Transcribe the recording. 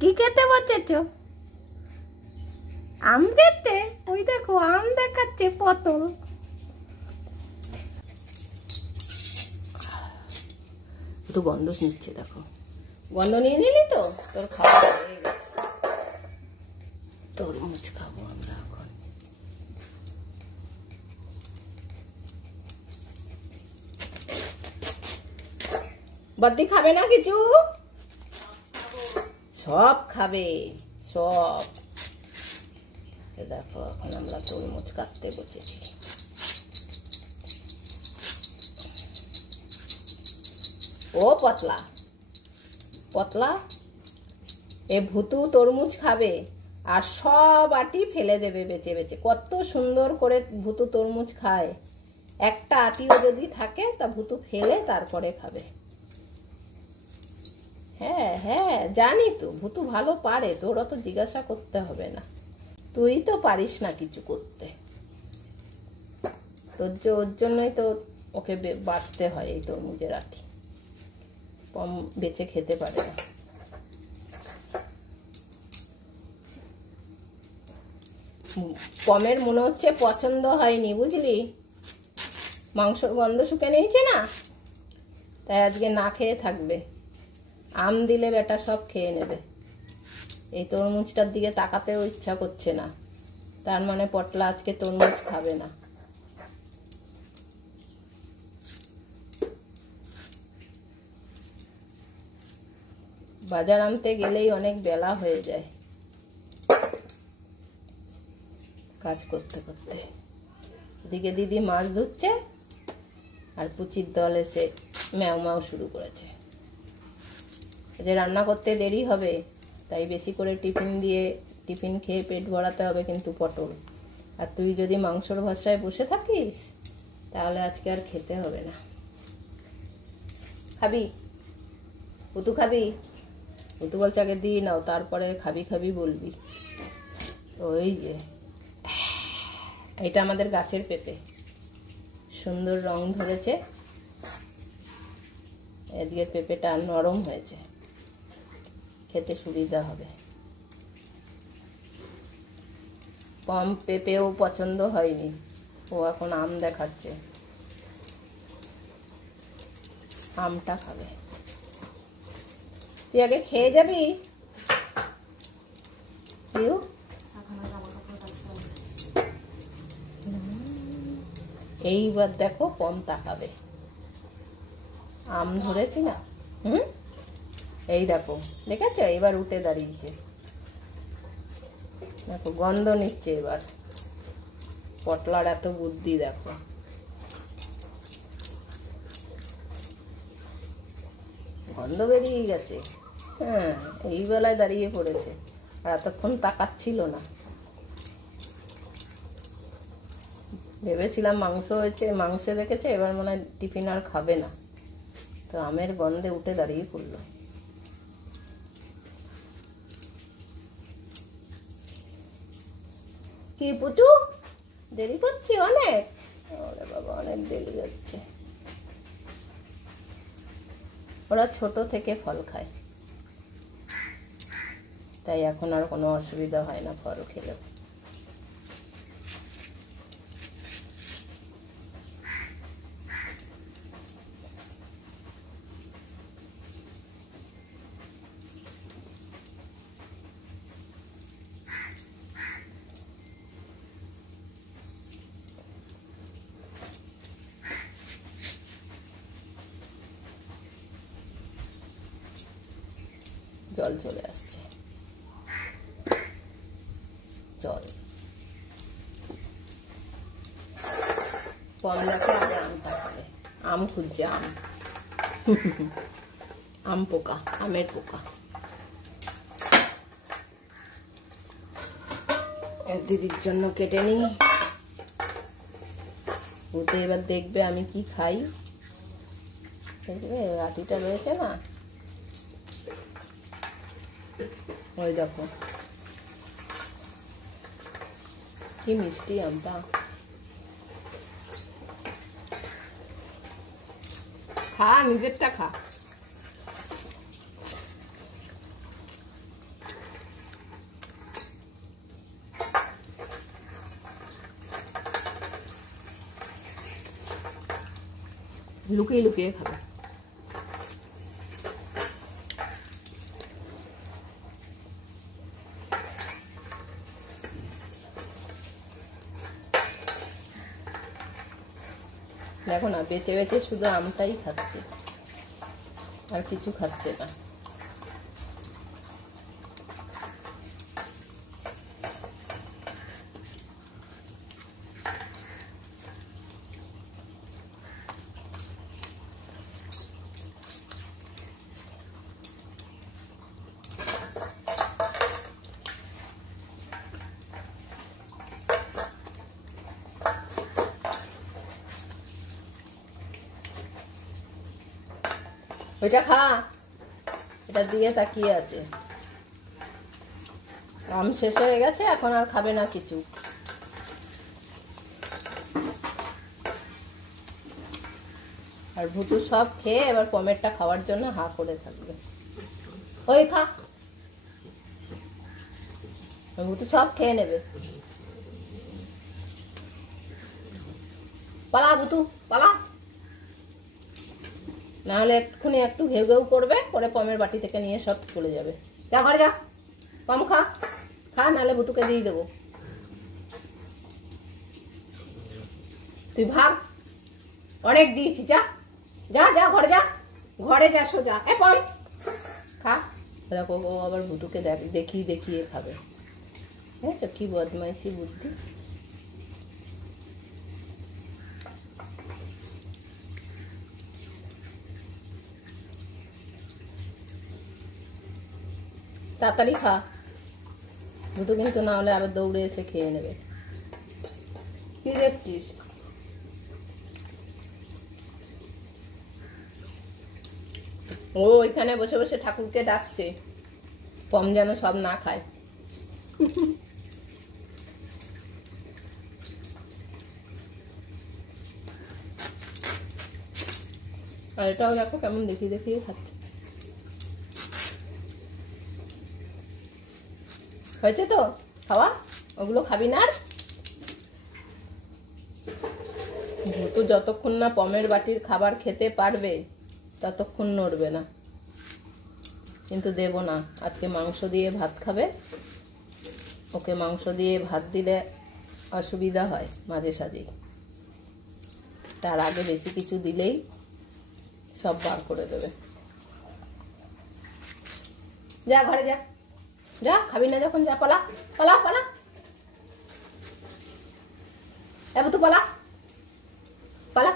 কি খেতে বসেছো? আম খেতে? ওই দেখো আম দেখাচ্ছে, পটল। তো গন্ধ নিচ্ছে, দেখো গন্ধ নিয়ে নিলি তো, তোর খাওয়া হয়ে গেছে। তরমুজ খাবো আমরা এখন। বদ্দি খাবে না কিছু? সব খাবে, সব। দেখো এখন আমরা তরমুজ কাটতে বসেছি। ও পতলা পতলা, এ ভুতু তরমুজ খাবে আর সব আটি ফেলে দেবে বেঁচে বেঁচে। কত সুন্দর করে ভুতু তরমুজ খায়। একটা আটিও যদি থাকে তা ভুতু ফেলে তারপরে খাবে। হ্যাঁ হ্যাঁ জানি তো, ভুতু ভালো পারে, তোর অত জিজ্ঞাসা করতে হবে না। তুই তো পারিস না কিছু করতে, ওর জন্যই তো ওকে বাঁচতে হয় এই তরমুজের আটি। কম বেঁচে খেতে পারে না। পমের মনে হচ্ছে পছন্দ হয়নি, বুঝলি? মাংসর গন্ধ শুকে নিয়েছে না, তাই আজকে না খেয়ে থাকবে। আম দিলে বেটা সব খেয়ে নেবে। এই তরমুজটার দিকে তাকাতেও ইচ্ছা করছে না, তার মানে পটলা আজকে তরমুজ খাবে না। বাজার আনতে গেলেই অনেক বেলা হয়ে যায় কাজ করতে করতে। এদিকে দিদি মাছ ধুচ্ছে আর পুচির দল এসে ম্যাও ম্যাও শুরু করেছে। যে রান্না করতে দেরি হবে, তাই বেশি করে টিফিন খেয়ে পেট ভরাতে হবে কিন্তু পটল। আর তুই যদি মাংসর ভরসায় বসে থাকিস তাহলে আজকে আর খেতে হবে না। খাবি? পুতু খাবি? পুতু বলছে আগে দিয়ে নাও, তারপরে খাবি খাবি বলবি। ওই যে এটা আমাদের গাছের পেঁপে, সুন্দর রং ধরেছে। এদিকের পেঁপেটা নরম হয়েছে, খেতে সুবিধা হবে। কম পেঁপেও পছন্দ হয়নি, ও এখন আম দেখাচ্ছে, আমটা খাবে। তুই আগে খেয়ে যাবি? এইবার দেখো কম তাকাবে। আম ধরেছি না, এই দেখো দেখেছো, এবার উঠে দাঁড়িয়েছে। দেখো গন্ধ নিচ্ছে এবার। পটলার এত বুদ্ধি দেখো। গন্ধ বেরিয়ে গেছে। হ্যাঁ, এই বেলায় দাঁড়িয়ে পড়েছে, আর এতক্ষণ তাকাচ্ছিল না। ভেবেছিলাম মাংস হয়েছে, মাংসে দেখেছে, এবার মনে হয় টিফিন আর খাবে না, তো আমের গন্ধে উঠে দাঁড়িয়ে পড়লো। কি পুটু, দেরি করছি অনেক? ওরে বাবা, অনেক দেরি হচ্ছে। ওরা ছোট থেকে ফল খায়, তাই এখন আর কোনো অসুবিধা হয় না ফল খেলে। জল চলে আসছে, জল। কম দেখো আগে আমটা খাবে। আম খুঁজছে, আম। আম পোকা, আমের পোকা। দিদির জন্য কেটে নি। ও তো এবার দেখবে আমি কি খাই। দেখবে আটিটা রয়েছে না, ওই দেখো কি মিষ্টি আমটা। খা, নিজেরটা খা। লুকিয়ে লুকিয়ে খাবে। দেখো না, বেঁচে বেঁচে শুধু আমটাই খাচ্ছে, আর কিছু খাচ্ছে না। ওইটা খা, এটা দিয়ে তাকিয়ে আছে। আম শেষ হয়ে গেছে, এখন আর খাবে না কিছু। আর ভুতু সব খেয়ে এবার পমেরটা খাওয়ার জন্য হা করে থাকবে। ওই খা, ভুতু সব খেয়ে নেবে। পালা ভুতু পালা, নাহলে এক্ষুনি একটু ঘেউ ঘেউ করবে, করে পমের বাটি থেকে নিয়ে সব চলে যাবে। যা ঘরে যা, পম খা, খা নাহলে ভুতুকে দিয়ে দেবো। তুই ভাগ, অনেক দিয়েছি, যা যা যা ঘরে যা, ঘরে যা সোজা। এ পম খা। দেখো ও আবার ভুতুকে দেখিয়ে দেখিয়ে খাবে। হ্যাঁ তো কি বদমাইশি বুদ্ধি। তাড়াতাড়ি খা, ভুতু কিন্তু না হলে আবার দৌড়ে এসে খেয়ে নেবে। কি দেখছিস? ও এখানে বসে বসে ঠাকুরকে ডাকছে, পম যেন সব না খায়। আর এটাও দেখো কেমন দেখিয়ে দেখিয়ে খাচ্ছে। হয়েছে তো খাওয়া, ওগুলো খাবি না আর। ভুতু যতক্ষণ না পমের বাটির খাবার খেতে পারবে ততক্ষণ নড়বে না। কিন্তু দেব না, আজকে মাংস দিয়ে ভাত খাবে। ওকে মাংস দিয়ে ভাত দিলে অসুবিধা হয় মাঝে সাঝে, তার আগে বেশি কিছু দিলেই সব বার করে দেবে। যা ঘরে যা, যা খাবি না যখন যা, পালা পালা পালা, এবার তো পালা পালা।